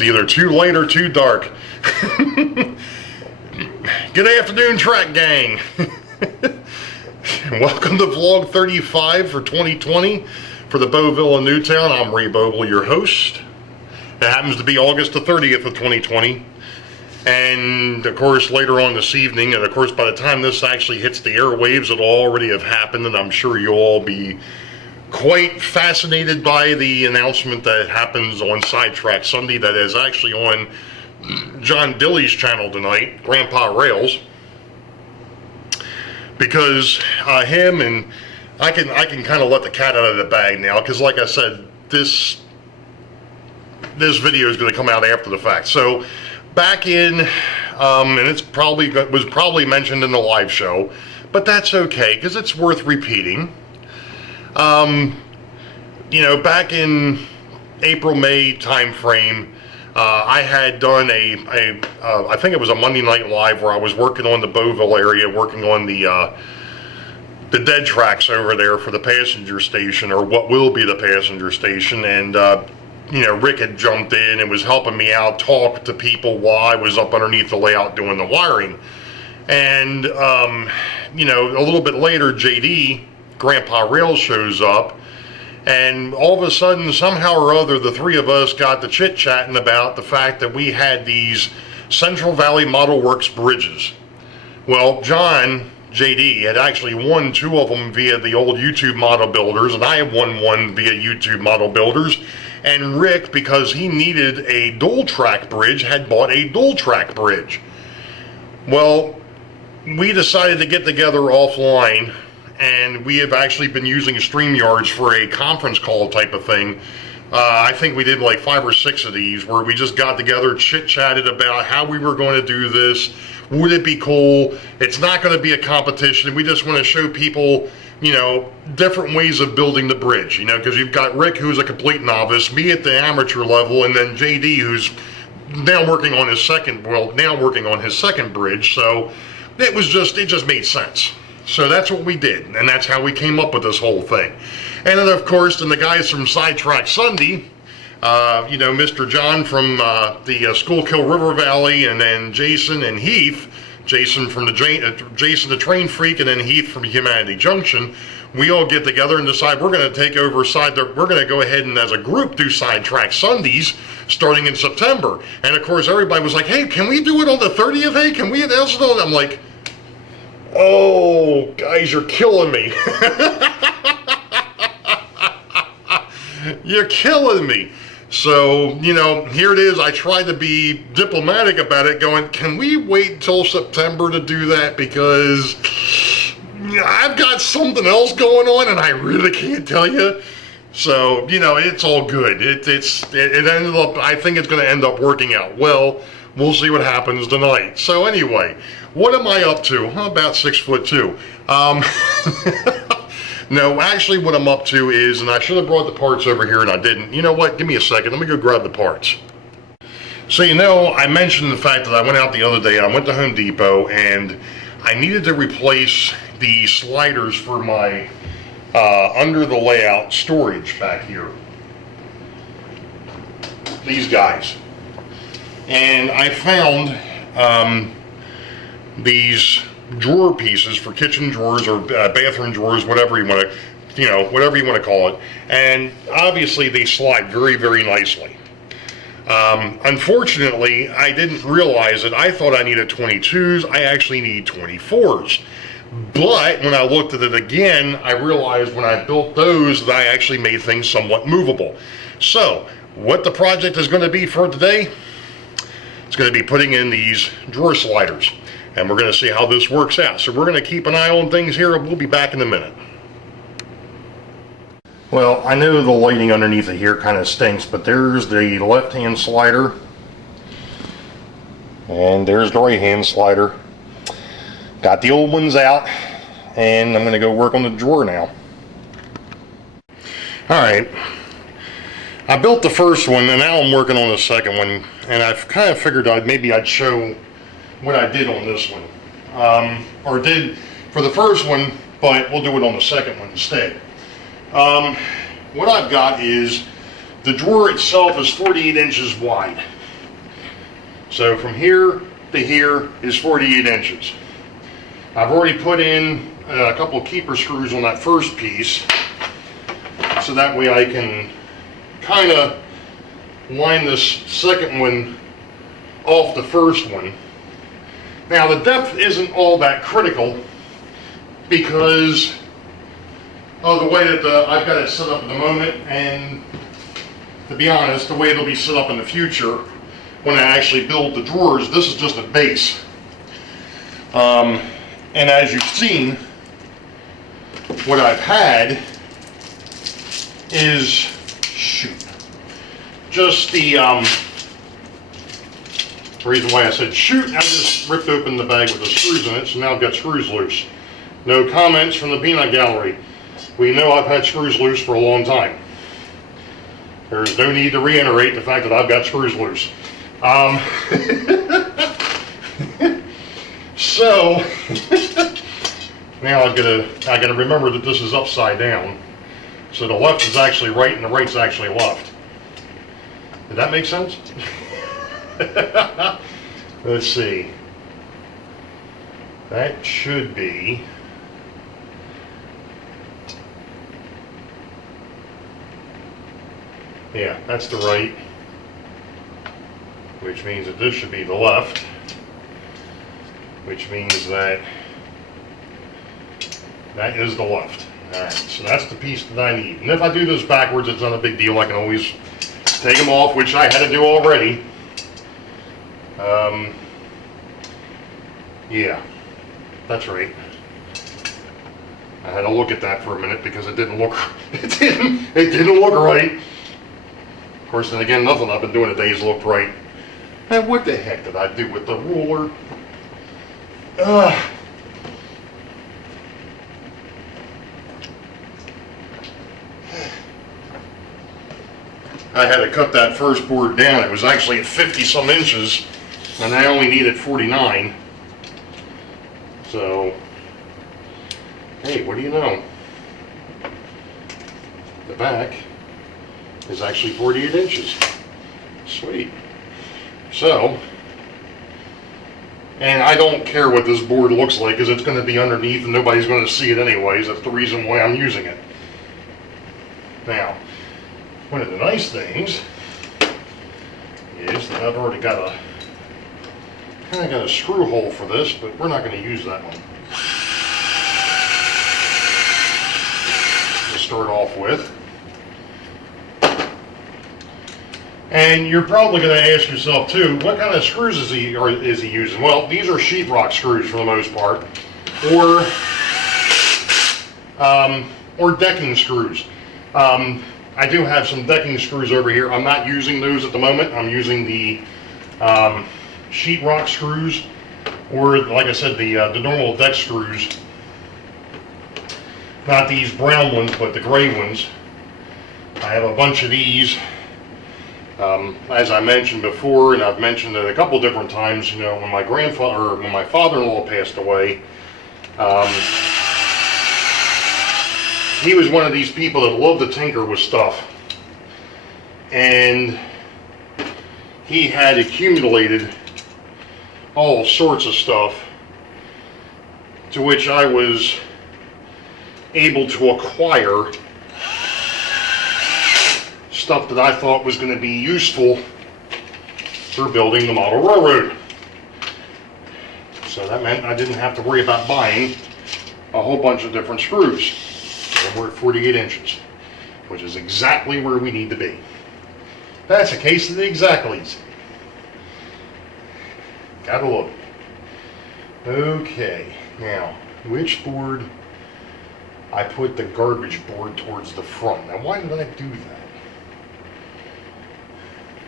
It's either too light or too dark. Good afternoon, track gang. Welcome to vlog 35 for 2020 for the Boeville in Newtown. I'm Ray Boeville, your host. It happens to be August the 30th of 2020. And of course, later on this evening, and of course, by the time this actually hits the airwaves, it'll already have happened, and I'm sure you'll all be quite fascinated by the announcement that happens on Sidetrack Sunday that is actually on John Dilly's channel tonight, Grandpa Rails, because him and I can kind of let the cat out of the bag now, because like I said, this video is going to come out after the fact. So back in, and it's was probably mentioned in the live show, but that's okay because it's worth repeating. You know, back in April-May time frame, I had done I think it was a Monday Night Live where I was working on the Boeville area, working on the dead tracks over there for the passenger station, or what will be the passenger station, and you know, Rick had jumped in and was helping me out, talk to people while I was up underneath the layout doing the wiring. And you know, a little bit later, JD, Grandpa Rails, shows up, and all of a sudden, somehow or other, the three of us got to chit-chatting about the fact that we had these Central Valley Model Works bridges. Well, John, JD, had actually won 2 of them via the old YouTube Model Builders, and I have won 1 via YouTube Model Builders. And Rick, because he needed a dual track bridge, had bought a dual track bridge. Well, we decided to get together offline, and we have actually been using StreamYards for a conference call type of thing. I think we did like 5 or 6 of these where we just got together, chit-chatted about how we were going to do this. Would it be cool? It's not going to be a competition. We just want to show people, you know, different ways of building the bridge, you know, because you've got Rick, who's a complete novice, me at the amateur level, and then JD, who's now working on his second bridge. So it just made sense. So that's what we did, and that's how we came up with this whole thing. And then, of course, the guys from Sidetrack Sunday, you know, Mr. John from the Schuylkill River Valley, and then Jason and Heath, Jason the Train Freak, and then Heath from Humanity Junction. We all get together and decide we're going to take over we're going to go ahead and as a group do Sidetrack Sundays starting in September. And of course, everybody was like, "Hey, can we do it on the 30th? Hey, can we announce it on?" I'm like, "Oh, guys, you're killing me." You're killing me. So, you know, here it is. I tried to be diplomatic about it, going, can we wait till September to do that? Because I've got something else going on and I really can't tell you. So, you know, it's all good. It ended up, I think it's going to end up working out well. We'll see what happens tonight. So anyway, what am I up to? About 6'2". No, actually what I'm up to is, and I should have brought the parts over here and I didn't. You know what? Give me a second. Let me go grab the parts. So, you know, I mentioned the fact that I went out the other day and I went to Home Depot and I needed to replace the sliders for my under the layout storage back here. These guys. And I found these drawer pieces for kitchen drawers or bathroom drawers, whatever you want to call it. And obviously they slide very, very nicely. Unfortunately, I didn't realize it. I thought I needed 22s. I actually need 24s. But when I looked at it again, I realized when I built those that I actually made things somewhat movable. So what the project is going to be for today, it's going to be putting in these drawer sliders. And we're going to see how this works out. So we're going to keep an eye on things here. We'll be back in a minute. Well, I know the lighting underneath it here kind of stinks, but there's the left-hand slider. And there's the right-hand slider. Got the old ones out. And I'm going to go work on the drawer now. Alright. I built the first one, and now I'm working on the second one. And I've kind of figured maybe I'd show what I did on this one, or did for the first one, but we'll do it on the second one instead. What I've got is the drawer itself is 48 inches wide. So from here to here is 48 inches. I've already put in a couple of keeper screws on that first piece, so that way I can kind of line this second one off the first one. Now the depth isn't all that critical because of the way that I've got it set up at the moment, and to be honest, the way it'll be set up in the future when I actually build the drawers. This is just a base. And as you've seen, what I've had is, just the reason why I said shoot, I just ripped open the bag with the screws in it, so now I've got screws loose. No comments from the peanut gallery. We know I've had screws loose for a long time. There's no need to reiterate the fact that I've got screws loose. So now I gotta remember that this is upside down. So the left is actually right and the right's actually left. Did that make sense? Let's see. That should be. Yeah, that's the right, which means that this should be the left, which means that that is the left. Alright, so that's the piece that I need. And if I do this backwards, it's not a big deal. I can always take them off, which I had to do already. Yeah, that's right. I had to look at that for a minute because it didn't look it didn't look right. Of course, then again, nothing I've been doing today's looked right. And what the heck did I do with the ruler? I had to cut that first board down. It was actually at 50 some inches, and I only needed 49. So, hey, what do you know? The back is actually 48 inches. Sweet. So, and I don't care what this board looks like because it's going to be underneath and nobody's going to see it anyways. That's the reason why I'm using it. Now, one of the nice things is that I've already got a kind of got a screw hole for this, but we're not going to use that one to start off with. And you're probably going to ask yourself too, what kind of screws is he using? Well, these are sheetrock screws for the most part, or decking screws. I do have some decking screws over here. I'm not using those at the moment. I'm using the sheetrock screws, or like I said, the normal deck screws. Not these brown ones, but the gray ones. I have a bunch of these. As I mentioned before, and I've mentioned it a couple different times, you know, when my father-in-law passed away, he was one of these people that loved to tinker with stuff. And he had accumulated all sorts of stuff to which I was able to acquire stuff that I thought was going to be useful for building the model railroad. So that meant I didn't have to worry about buying a whole bunch of different screws. And we're at 48 inches, which is exactly where we need to be. That's a case of the exactlies. Gotta look. Okay, now, which board? I put the garbage board towards the front. Now, why did I do that?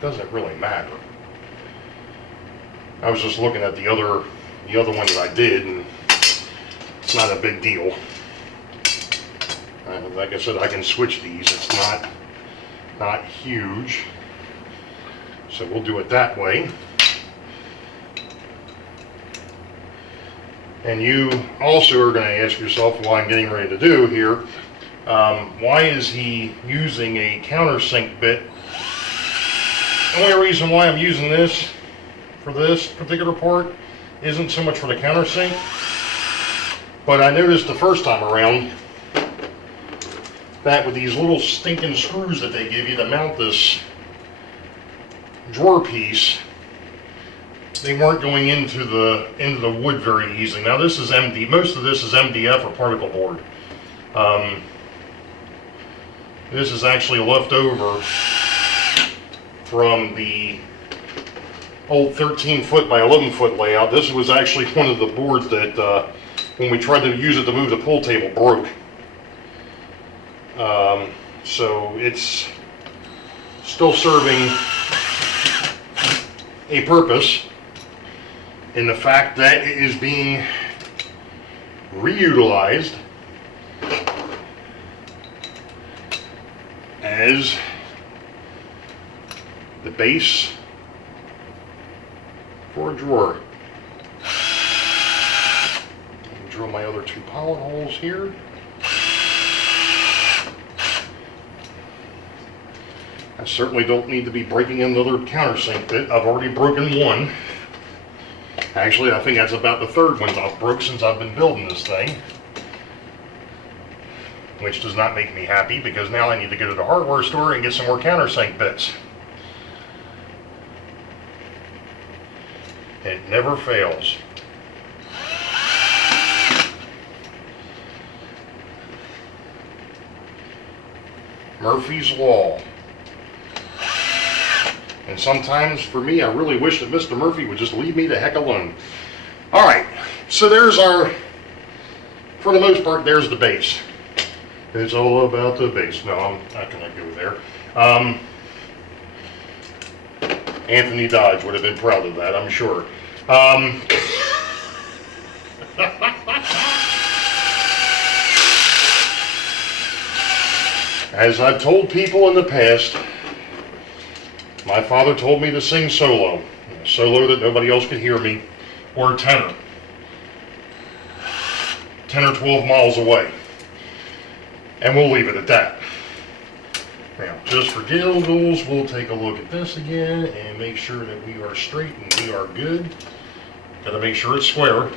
Doesn't really matter. I was just looking at the other one that I did, and it's not a big deal. Like I said, I can switch these. It's not huge, so we'll do it that way. And you also are going to ask yourself what I'm getting ready to do here. Why is he using a countersink bit? The only reason why I'm using this for this particular part isn't so much for the countersink, but I noticed the first time around that with these little stinking screws that they give you to mount this drawer piece, they weren't going into the wood very easily. Now this is MD. Most of this is MDF or particle board. This is actually left over from the old 13-foot by 11-foot layout. This was actually one of the boards that when we tried to use it to move the pool table broke. So it's still serving a purpose in the fact that it is being reutilized as the base for a drawer. Drill my other 2 pilot holes here. I certainly don't need to be breaking another countersink bit. I've already broken one. Actually, I think that's about the 3rd one I've broke since I've been building this thing. Which does not make me happy because now I need to go to the hardware store and get some more countersink bits. It never fails. Murphy's Law. And sometimes, for me, I really wish that Mr. Murphy would just leave me the heck alone. Alright, so there's our, for the most part, there's the base. It's all about the base. No, I'm not going to go there. Anthony Dodge would have been proud of that, I'm sure. As I've told people in the past, my father told me to sing solo. A solo that nobody else could hear me, or tenor. 10 or 12 miles away. And we'll leave it at that. Now, just for giggles, we'll take a look at this again and make sure that we are straight and we are good. Gotta make sure it's square.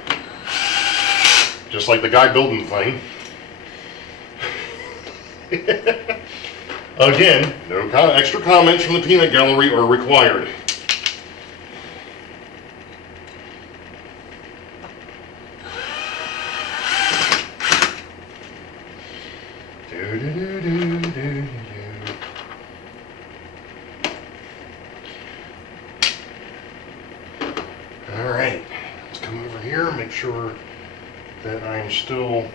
Just like the guy building the thing. Again, no extra comments from the peanut gallery are required. Alright, let's come over here and make sure that I'm still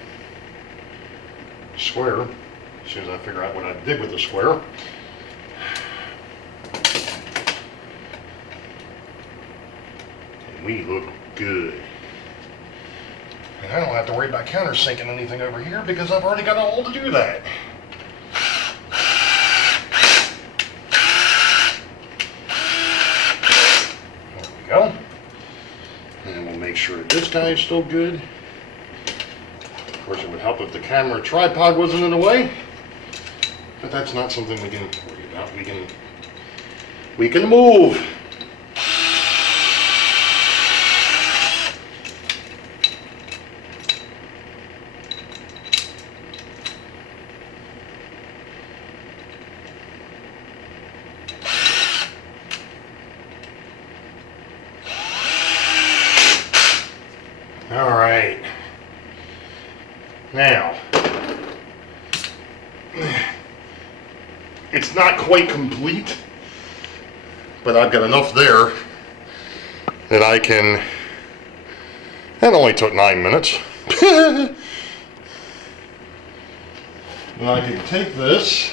square. As soon as I figure out what I did with the square. And we look good. And I don't have to worry about countersinking anything over here because I've already got a hole to do that. There we go. And we'll make sure that this guy is still good. Of course, it would help if the camera tripod wasn't in the way. But that's not something we can worry about. We can move. All right. Now, it's not quite complete, but I've got enough there that I can, that only took 9 minutes. And I can take this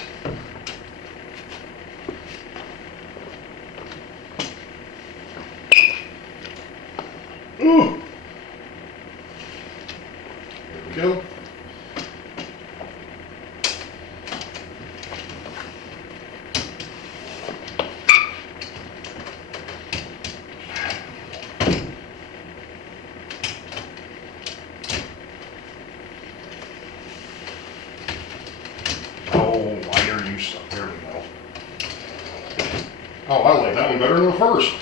ooh. There we go. There we go. Oh, I like that one better than the first.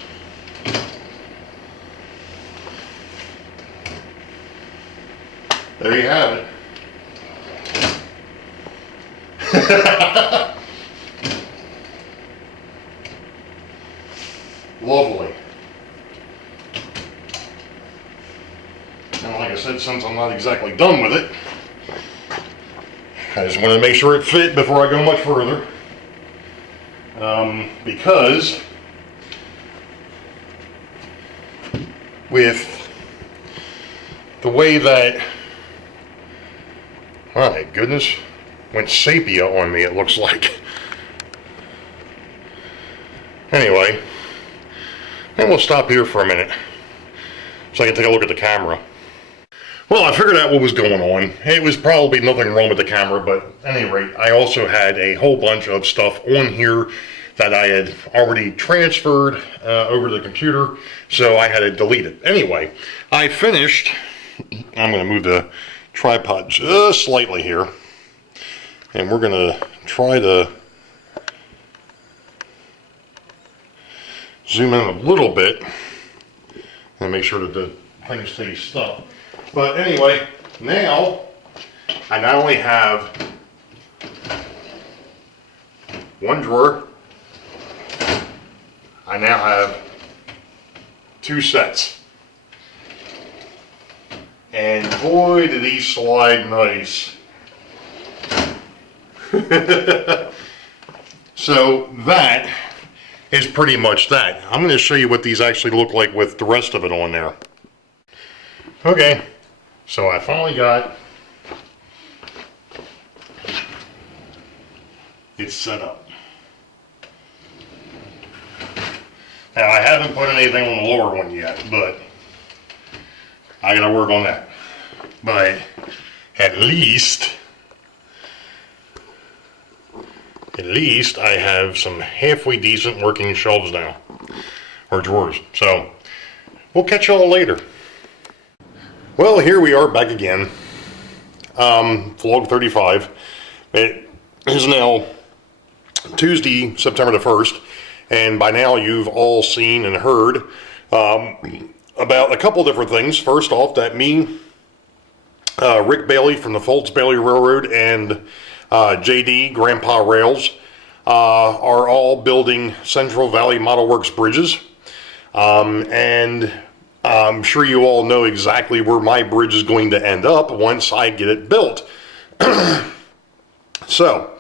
there you have it. Lovely. And like I said, since I'm not exactly done with it, I just wanted to make sure it fit before I go much further. Because with the way that, oh my goodness, went sepia on me, it looks like. Anyway, and we'll stop here for a minute so I can take a look at the camera. Well, I figured out what was going on. It was probably nothing wrong with the camera, but at any rate, I also had a whole bunch of stuff on here that I had already transferred over to the computer, so I had to delete it. Anyway, I finished. I'm going to move the tripod just slightly here, and we're going to try to zoom in a little bit and make sure that the thing stays stuck. But anyway, now I not only have one drawer, I now have two sets. And boy, do these slide nice. So that is pretty much that. I'm going to show you what these actually look like with the rest of it on there. Okay, so I finally got it set up. Now I haven't put anything on the lower one yet, but I gotta work on that. But at least I have some halfway decent working shelves now, or drawers. So we'll catch y'all later. Well, here we are back again. Vlog 35. It is now Tuesday, September the 1st, and by now you've all seen and heard about a couple different things. First off, that me, Rick Bailey from the Fultz Bailey Railroad, and JD, Grandpa Rails, are all building Central Valley Model Works bridges. And I'm sure you all know exactly where my bridge is going to end up once I get it built. So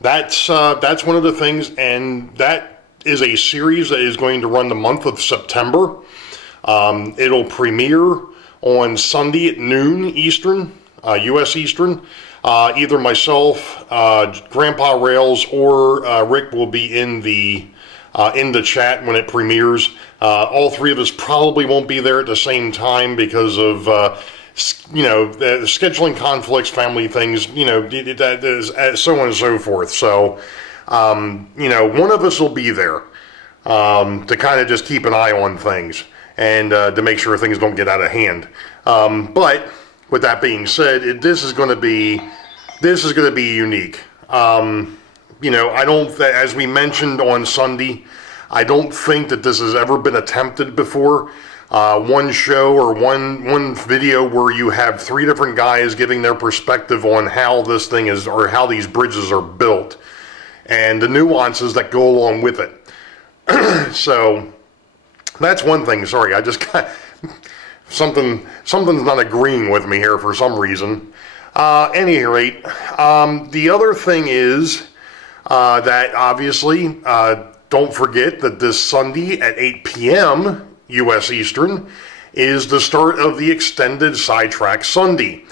that's one of the things, and that is a series that is going to run the month of September. It'll premiere on Sunday at noon Eastern, U.S. Eastern. Either myself, Grandpa Rails, or Rick will be in the chat when it premieres. All three of us probably won't be there at the same time because of the scheduling conflicts, family things, that is so on and so forth. So one of us will be there to kind of just keep an eye on things and to make sure things don't get out of hand. But with that being said, this is going to be unique. I don't, as we mentioned on Sunday, I don't think that this has ever been attempted before. One show or one video where you have three different guys giving their perspective on how this thing is, or how these bridges are built, and the nuances that go along with it. So that's one thing. Sorry, I just got something's not agreeing with me here for some reason. Any rate, the other thing is that obviously, don't forget that this Sunday at 8 p.m. U.S. Eastern is the start of the extended Sidetrack Sunday.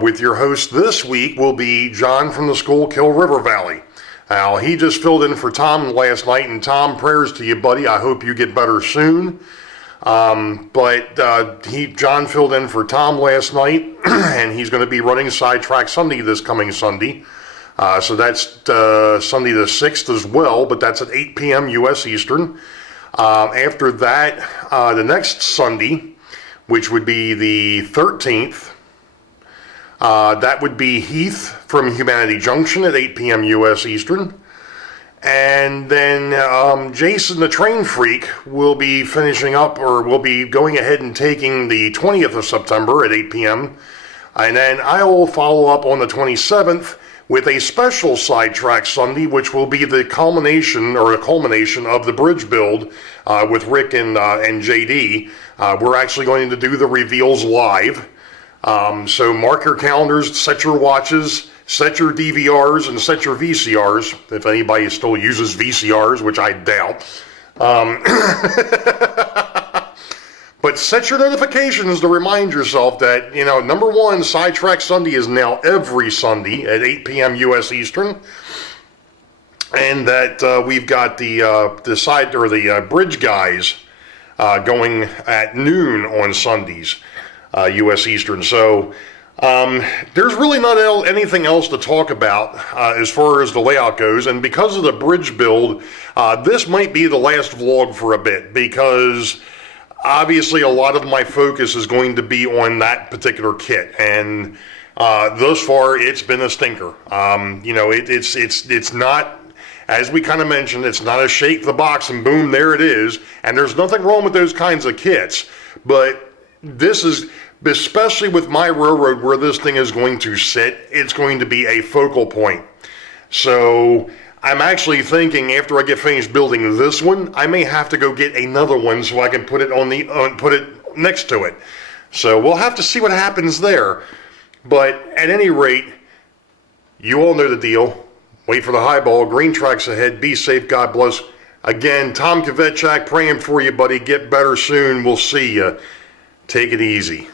With your host this week will be John from the Schuylkill River Valley. Now, he just filled in for Tom last night, and Tom, prayers to you, buddy. I hope you get better soon. But John filled in for Tom last night, and he's going to be running Sidetrack Sunday this coming Sunday. So that's Sunday the 6th as well, but that's at 8 p.m. U.S. Eastern. After that, the next Sunday, which would be the 13th, that would be Heath from Humanity Junction at 8 p.m. U.S. Eastern. And then Jason the Train Freak will be finishing up, or will be going ahead and taking the 20th of September at 8 p.m. And then I'll follow up on the 27th with a special sidetrack Sunday, which will be the culmination of the bridge build with Rick and JD. We're actually going to do the reveals live. So mark your calendars, set your watches, set your DVRs, and set your VCRs, if anybody still uses VCRs, which I doubt. But set your notifications to remind yourself that, you know, number one, Sidetrack Sunday is now every Sunday at 8 p.m. U.S. Eastern. And that we've got the bridge guys going at noon on Sundays, U.S. Eastern. So there's really not anything else to talk about as far as the layout goes. And because of the bridge build, this might be the last vlog for a bit, because obviously a lot of my focus is going to be on that particular kit. And thus far, it's been a stinker. You know, it's not, as we kind of mentioned, it's not a shake the box and boom, there it is. And there's nothing wrong with those kinds of kits. But this is, especially with my railroad where this thing is going to sit, it's going to be a focal point. So I'm actually thinking after I get finished building this one, I may have to go get another one so I can put it put it next to it. So we'll have to see what happens there. But at any rate, you all know the deal. Wait for the high ball. Green tracks ahead. Be safe. God bless. Again, Tom Kvetchak praying for you, buddy. Get better soon. We'll see you. Take it easy.